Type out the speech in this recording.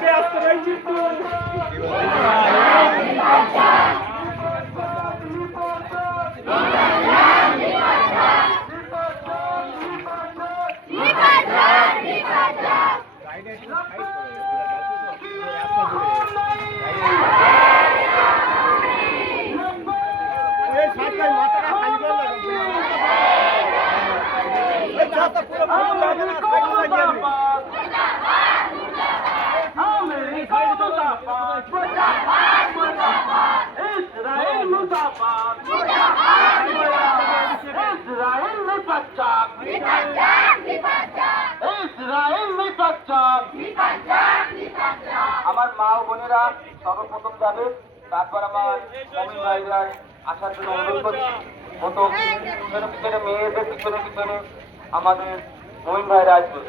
ব্যস্ত রয়েছি তো। আমার মা ও বোনেরা সর্বপ্রথম যাবে, তারপর আমার মমিন ভাইরা আসার জন্য অনুরোধ করছি। মতো পিছনে পিছনে মেয়েদের পিছনে পিছনে আমাদের মমিন ভাইরা আসবে।